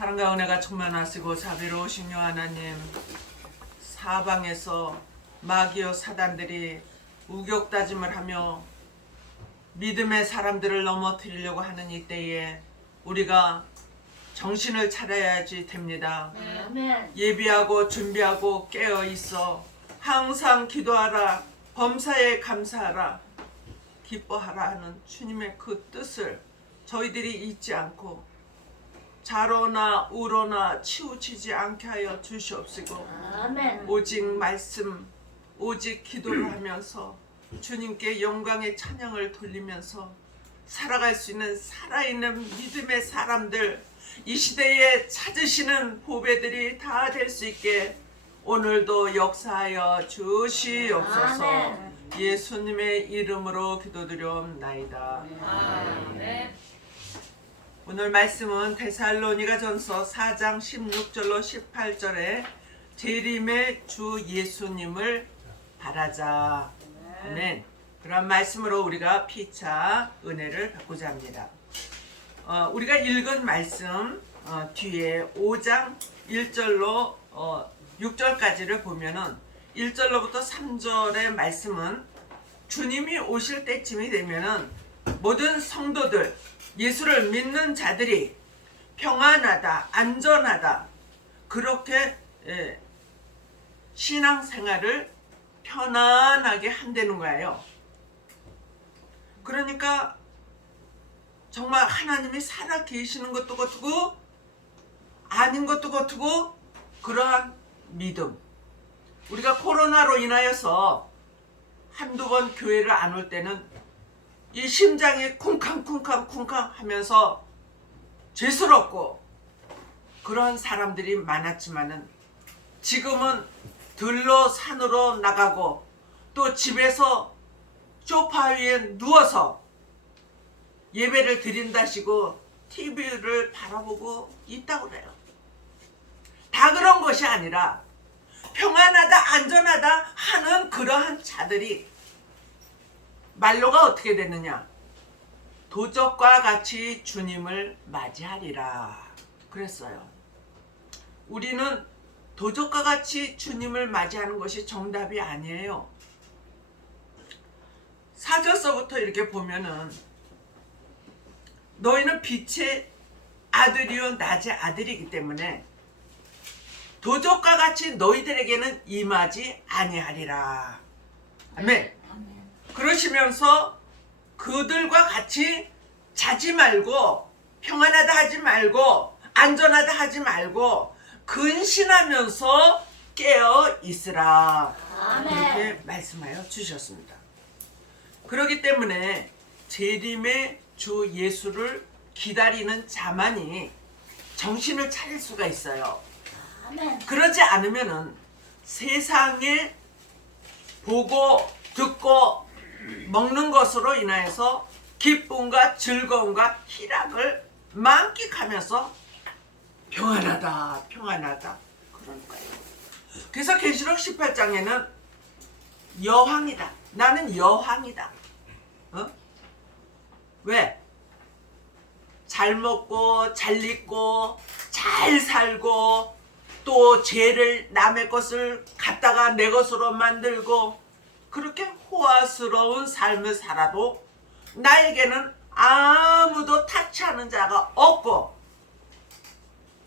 사랑과 은혜가 충만하시고 자비로우신 하나님, 사방에서 마귀와 사단들이 우격다짐을 하며 믿음의 사람들을 넘어뜨리려고 하는 이때에 우리가 정신을 차려야지 됩니다. 아멘. 예비하고 준비하고 깨어 있어 항상 기도하라, 범사에 감사하라, 기뻐하라 하는 주님의 그 뜻을 저희들이 잊지 않고 자로나 우로나 치우치지 않게 하여 주시옵시고, 아멘. 오직 말씀, 오직 기도를 하면서 주님께 영광의 찬양을 돌리면서 살아갈 수 있는 살아있는 믿음의 사람들, 이 시대에 찾으시는 보배들이 다 될 수 있게 오늘도 역사하여 주시옵소서. 아멘. 예수님의 이름으로 기도드려옵나이다. 아멘. 오늘 말씀은 데살로니가전서 4장 16절로 18절에 재림의 주 예수님을 바라자. 아멘. 그런 말씀으로 우리가 피차 은혜를 받고자 합니다. 우리가 읽은 말씀 뒤에 5장 1절로 6절까지를 보면은 1절로부터 3절의 말씀은 주님이 오실 때쯤이 되면은 모든 성도들, 예수를 믿는 자들이 평안하다, 안전하다, 그렇게 신앙생활을 편안하게 한다는 거예요. 그러니까 정말 하나님이 살아 계시는 것도 같고 아닌 것도 같고 그러한 믿음. 우리가 코로나로 인하여서 한두 번 교회를 안 올 때는 이 심장이 쿵쾅쿵쾅쿵쾅 하면서 죄스럽고 그런 사람들이 많았지만은 지금은 들로 산으로 나가고 또 집에서 소파 위에 누워서 예배를 드린다시고 TV를 바라보고 있다고 그래요. 다 그런 것이 아니라 평안하다, 안전하다 하는 그러한 자들이 말로가 어떻게 됐느냐? 도적과 같이 주님을 맞이하리라 그랬어요. 우리는 도적과 같이 주님을 맞이하는 것이 정답이 아니에요. 사절서부터 이렇게 보면은 너희는 빛의 아들이요 낮의 아들이기 때문에 도적과 같이 너희들에게는 임하지 아니하리라. 아멘. 그러시면서 그들과 같이 자지 말고 평안하다 하지 말고 안전하다 하지 말고 근신하면서 깨어 있으라. 이렇게 말씀하여 주셨습니다. 그렇기 때문에 재림의 주 예수를 기다리는 자만이 정신을 차릴 수가 있어요. 그러지 않으면은 세상에 보고 듣고 먹는 것으로 인하여서 기쁨과 즐거움과 희락을 만끽하면서 평안하다 평안하다 그러는 거예요. 그래서 계시록 18장에는 여왕이다, 나는 여왕이다. 왜? 잘 먹고 잘 입고 잘 살고 또 죄를 남의 것을 갖다가 내 것으로 만들고 그렇게 호화스러운 삶을 살아도 나에게는 아무도 타치하는 자가 없고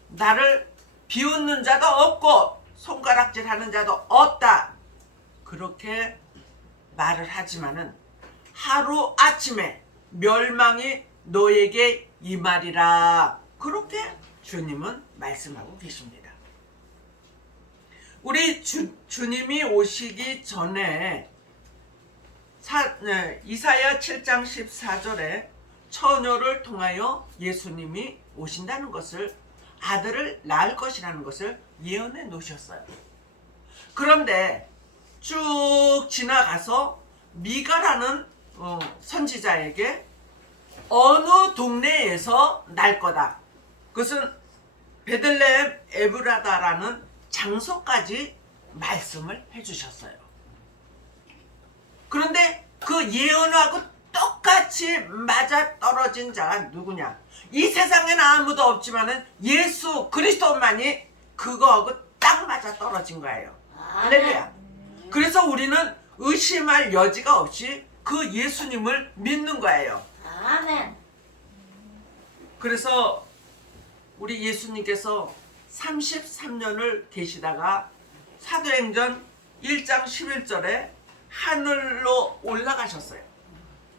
나를 비웃는 자가 없고 손가락질하는 자도 없다. 그렇게 말을 하지만은 하루아침에 멸망이 너에게 임하리라. 그렇게 주님은 말씀하고 계십니다. 우리 주님이 오시기 전에 이사야 7장 14절에 처녀를 통하여 예수님이 오신다는 것을, 아들을 낳을 것이라는 것을 예언해 놓으셨어요. 그런데 쭉 지나가서 미가라는 선지자에게 어느 동네에서 날 거다, 그것은 베들레헴 에브라다라는 장소까지 말씀을 해주셨어요. 그런데 그 예언하고 똑같이 맞아 떨어진 자가 누구냐? 이 세상에는 아무도 없지만은 예수 그리스도만이 그거하고 딱 맞아 떨어진 거예요. 할렐루야. 그래서 우리는 의심할 여지가 없이 그 예수님을 믿는 거예요. 아멘. 그래서 우리 예수님께서 33년을 계시다가 사도행전 1장 11절에 하늘로 올라가셨어요.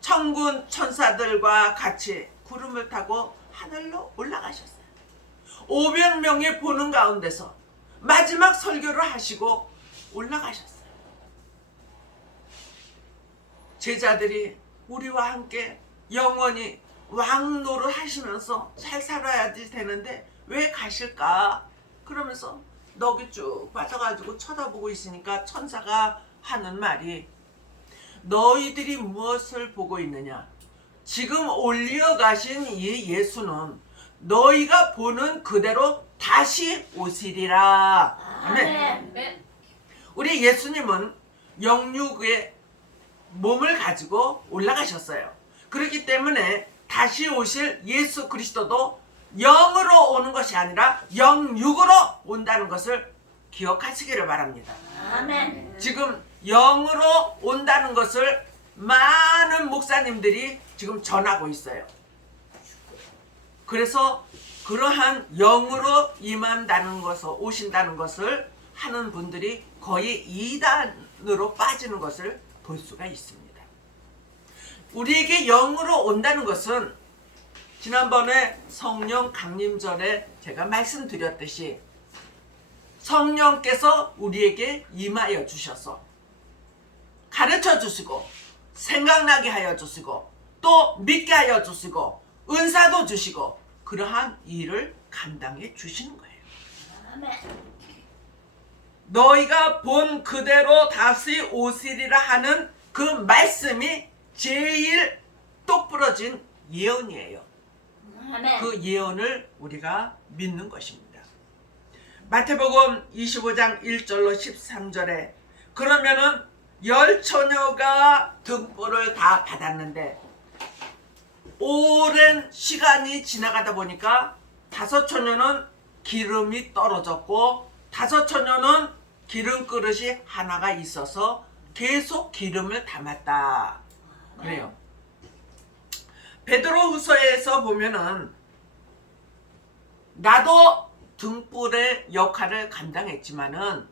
천군 천사들과 같이 구름을 타고 하늘로 올라가셨어요. 500명이 보는 가운데서 마지막 설교를 하시고 올라가셨어요. 제자들이 우리와 함께 영원히 왕노를 하시면서 잘 살아야지 되는데 왜 가실까? 그러면서 넋이 쭉 빠져가지고 쳐다보고 있으니까 천사가 하는 말이, 너희들이 무엇을 보고 있느냐? 지금 올려가신 이 예수는 너희가 보는 그대로 다시 오시리라. 아멘. 아멘. 우리 예수님은 영육의 몸을 가지고 올라가셨어요. 그렇기 때문에 다시 오실 예수 그리스도도 영으로 오는 것이 아니라 영육으로 온다는 것을 기억하시기를 바랍니다. 아멘. 지금 영으로 온다는 것을 많은 목사님들이 지금 전하고 있어요. 그래서 그러한 영으로 임한다는 것을, 오신다는 것을 하는 분들이 거의 이단으로 빠지는 것을 볼 수가 있습니다. 우리에게 영으로 온다는 것은 지난번에 성령 강림절에 제가 말씀드렸듯이 성령께서 우리에게 임하여 주셔서 가르쳐 주시고 생각나게 하여 주시고 또 믿게 하여 주시고 은사도 주시고 그러한 일을 감당해 주시는 거예요. 아멘. 너희가 본 그대로 다시 오시리라 하는 그 말씀이 제일 똑부러진 예언이에요. 아멘. 그 예언을 우리가 믿는 것입니다. 마태복음 25장 1절로 13절에 그러면은 10처녀가 등불을 다 받았는데 오랜 시간이 지나가다 보니까 5처녀는 기름이 떨어졌고 5처녀는 기름 그릇이 하나가 있어서 계속 기름을 담았다. 그래요. 베드로후서에서 보면은 나도 등불의 역할을 감당했지만은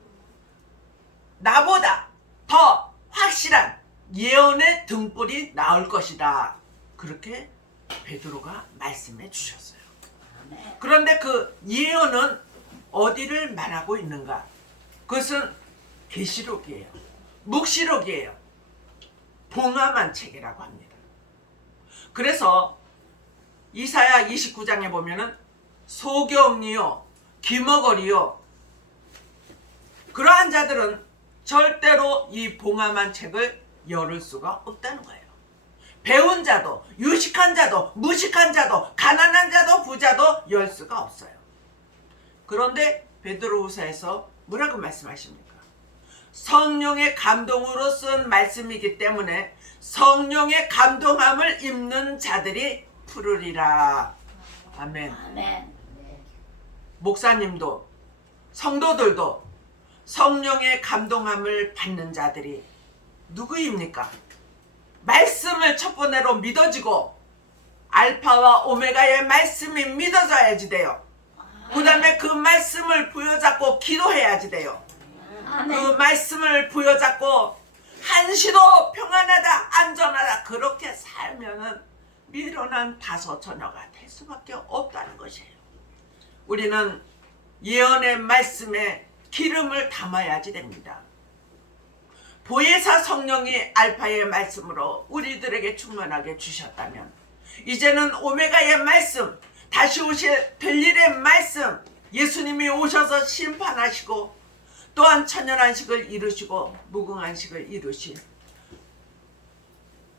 나보다 더 확실한 예언의 등불이 나올 것이다. 그렇게 베드로가 말씀해 주셨어요. 그런데 그 예언은 어디를 말하고 있는가? 그것은 계시록이에요. 묵시록이에요. 봉함한 책이라고 합니다. 그래서 이사야 29장에 보면은 소경이요 귀머거리요 그러한 자들은 절대로 이 봉함한 책을 열을 수가 없다는 거예요. 배운 자도 유식한 자도 무식한 자도 가난한 자도 부자도 열 수가 없어요. 그런데 베드로후서에서 뭐라고 말씀하십니까? 성령의 감동으로 쓴 말씀이기 때문에 성령의 감동함을 입는 자들이 풀으리라. 아멘. 아멘. 목사님도 성도들도 성령의 감동함을 받는 자들이 누구입니까? 말씀을 첫 번째로 믿어지고 알파와 오메가의 말씀이 믿어져야지 돼요. 그 다음에 그 말씀을 부여잡고 기도해야지 돼요. 그 아멘. 말씀을 부여잡고 한시도 평안하다 안전하다 그렇게 살면은 미련한 5처녀가 될 수밖에 없다는 것이에요. 우리는 예언의 말씀에 기름을 담아야지 됩니다. 보혜사 성령이 알파의 말씀으로 우리들에게 충만하게 주셨다면 이제는 오메가의 말씀, 다시 오실 별일의 말씀, 예수님이 오셔서 심판하시고 또한 천연안식을 이루시고 무궁안식을 이루신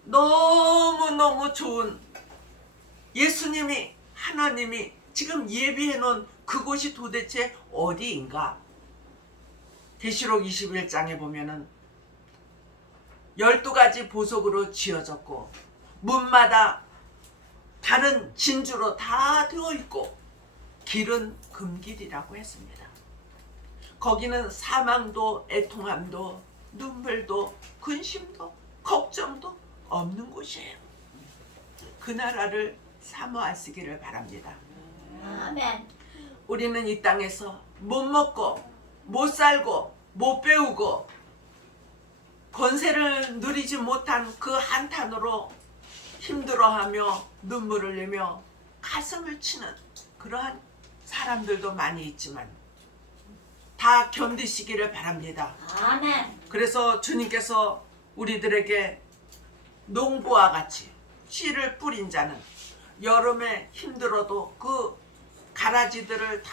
너무너무 좋은 예수님이, 하나님이 지금 예비해 놓은 그곳이 도대체 어디인가? 계시록 21장에 보면은 12가지 보석으로 지어졌고 문마다 다른 진주로 다 되어 있고 길은 금길이라고 했습니다. 거기는 사망도 애통함도 눈물도 근심도 걱정도 없는 곳이에요. 그 나라를 사모하시기를 바랍니다. 아멘. 우리는 이 땅에서 못 먹고 못 살고 못 배우고 권세를 누리지 못한 그 한탄으로 힘들어하며 눈물을 흘리며 가슴을 치는 그러한 사람들도 많이 있지만 다 견디시기를 바랍니다. 아멘. 그래서 주님께서 우리들에게 농부와 같이 씨를 뿌린 자는 여름에 힘들어도 그 가라지들을 다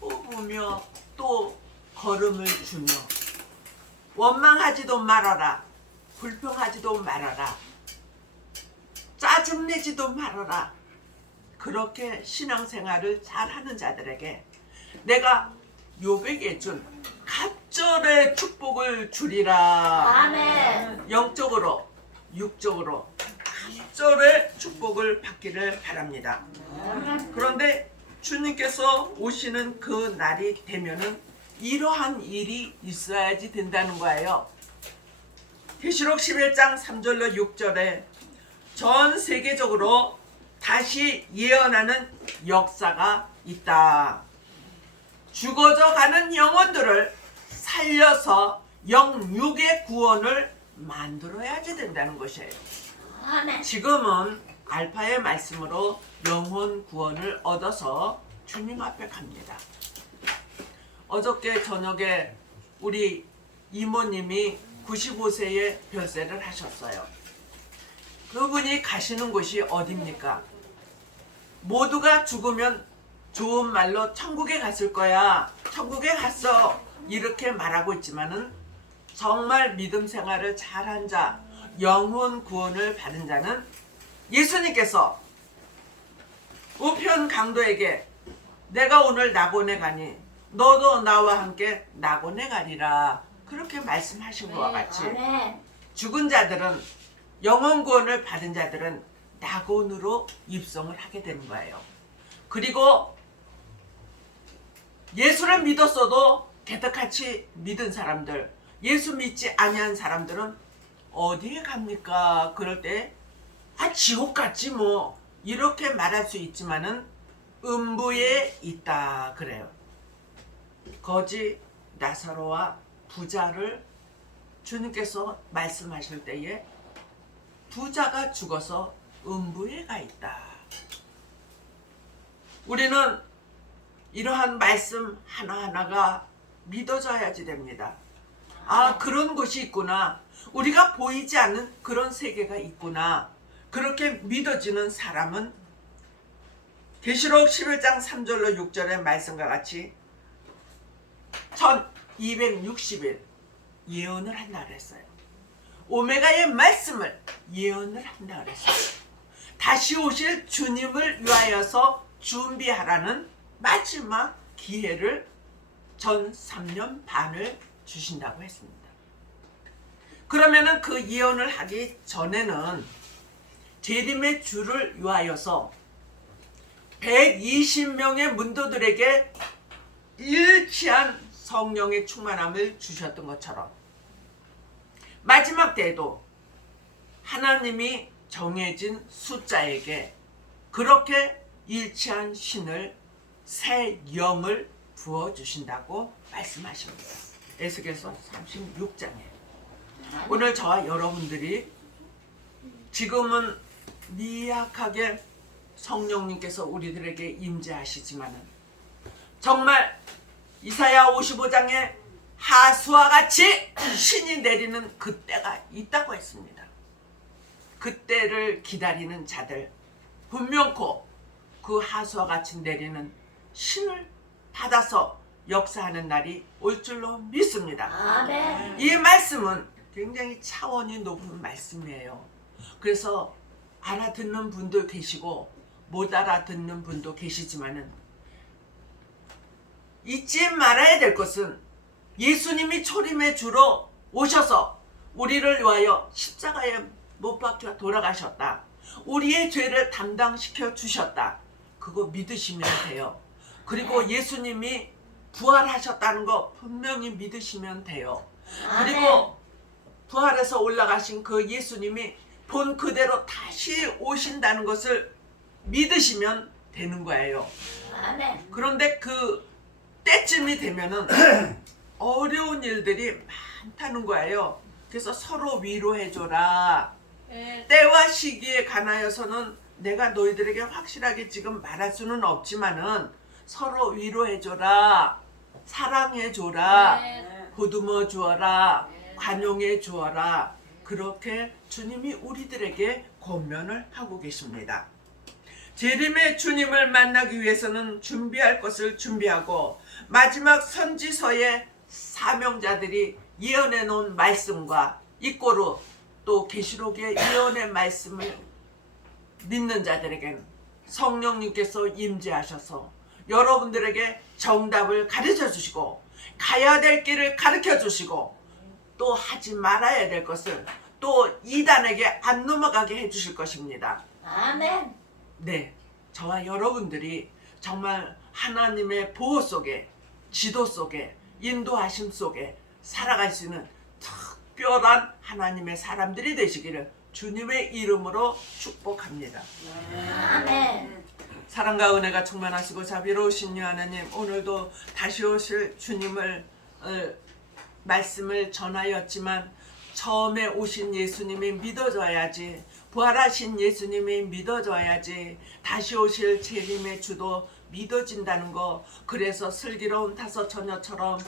뽑으며 또 걸음을 주며 원망하지도 말아라, 불평하지도 말아라, 짜증내지도 말아라. 그렇게 신앙생활을 잘하는 자들에게 내가 욥에게 준 갑절의 축복을 주리라. 아멘. 영적으로 육적으로 갑절의 축복을 받기를 바랍니다. 그런데 주님께서 오시는 그 날이 되면은 이러한 일이 있어야지 된다는 거예요. 계시록 11장 3절로 6절에 전 세계적으로 다시 예언하는 역사가 있다. 죽어져 가는 영혼들을 살려서 영육의 구원을 만들어야지 된다는 것이에요. 아멘. 지금은 알파의 말씀으로 영혼 구원을 얻어서 주님 앞에 갑니다. 어저께 저녁에 우리 이모님이 95세에 별세를 하셨어요. 그분이 가시는 곳이 어디입니까? 모두가 죽으면 좋은 말로 천국에 갔을 거야. 천국에 갔어. 이렇게 말하고 있지만은 정말 믿음 생활을 잘한 자, 영혼 구원을 받은 자는 예수님께서 우편 강도에게 내가 오늘 낙원에 가니 너도 나와 함께 낙원에 가리라. 그렇게 말씀하신 것과 같이 아멘. 죽은 자들은 영혼 구원을 받은 자들은 낙원으로 입성을 하게 되는 거예요. 그리고 예수를 믿었어도 개떡같이 믿은 사람들, 예수 믿지 아니한 사람들은 어디에 갑니까? 그럴 때 지옥 같지 뭐 이렇게 말할 수 있지만은 음부에 있다 그래요. 거지 나사로와 부자를 주님께서 말씀하실 때에 부자가 죽어서 음부에 가 있다. 우리는 이러한 말씀 하나하나가 믿어져야지 됩니다. 아, 그런 곳이 있구나. 우리가 보이지 않는 그런 세계가 있구나. 그렇게 믿어지는 사람은 계시록 11장 3절로 6절의 말씀과 같이 1260일 예언을 한다 그랬어요. 오메가의 말씀을 예언을 한다 그랬어요. 다시 오실 주님을 위하여서 준비하라는 마지막 기회를 전 3년 반을 주신다고 했습니다. 그러면은 그 예언을 하기 전에는 재림의 주를 위하여서 120명의 문도들에게 일치한 성령의 충만함을 주셨던 것처럼 마지막 때에도 하나님이 정해진 숫자에게 그렇게 일치한 신을 새 영을 부어주신다고 말씀하십니다. 에스겔서 36장에 오늘 저와 여러분들이 지금은 미약하게 성령님께서 우리들에게 임재하시지만은 정말 이사야 55장에 하수와 같이 신이 내리는 그때가 있다고 했습니다. 그때를 기다리는 자들 분명코 그 하수와 같이 내리는 신을 받아서 역사하는 날이 올 줄로 믿습니다. 아멘. 이 말씀은 굉장히 차원이 높은 말씀이에요. 그래서 알아듣는 분도 계시고 못 알아듣는 분도 계시지만은 잊지 말아야 될 것은 예수님이 초림의 주로 오셔서 우리를 위하여 십자가에 못 박혀 돌아가셨다. 우리의 죄를 담당시켜 주셨다. 그거 믿으시면 돼요. 그리고 예수님이 부활하셨다는 거 분명히 믿으시면 돼요. 그리고 부활해서 올라가신 그 예수님이 본 그대로 다시 오신다는 것을 믿으시면 되는 거예요. 아멘. 그런데 그 때쯤이 되면은 어려운 일들이 많다는 거예요. 그래서 서로 위로해줘라. 때와 시기에 관하여서는 내가 너희들에게 확실하게 지금 말할 수는 없지만은 서로 위로해줘라. 사랑해줘라. 보듬어 주어라. 관용해 주어라. 그렇게 주님이 우리들에게 권면을 하고 계십니다. 재림의 주님을 만나기 위해서는 준비할 것을 준비하고 마지막 선지서의 사명자들이 예언해 놓은 말씀과 이꼬르 또 계시록의 예언의 말씀을 믿는 자들에게는 성령님께서 임재하셔서 여러분들에게 정답을 가르쳐 주시고 가야 될 길을 가르쳐 주시고 또 하지 말아야 될 것을 또 이단에게 안 넘어가게 해 주실 것입니다. 아멘. 네, 저와 여러분들이 정말 하나님의 보호 속에 지도 속에 인도하심 속에 살아갈 수 있는 특별한 하나님의 사람들이 되시기를 주님의 이름으로 축복합니다. 아멘. 사랑과 은혜가 충만하시고 자비로우신 하나님, 오늘도 다시 오실 주님을 말씀을 전하였지만 처음에 오신 예수님이 믿어져야지, 부활하신 예수님이 믿어져야지 다시 오실 재림의 주도 믿어진다는 거. 그래서 슬기로운 다섯 처녀처럼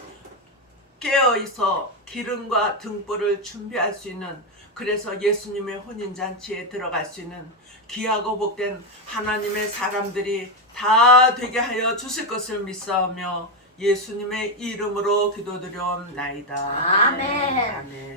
깨어있어 기름과 등불을 준비할 수 있는, 그래서 예수님의 혼인잔치에 들어갈 수 있는 귀하고 복된 하나님의 사람들이 다 되게 하여 주실 것을 믿사오며 예수님의 이름으로 기도드려옵나이다. 아멘. 아멘.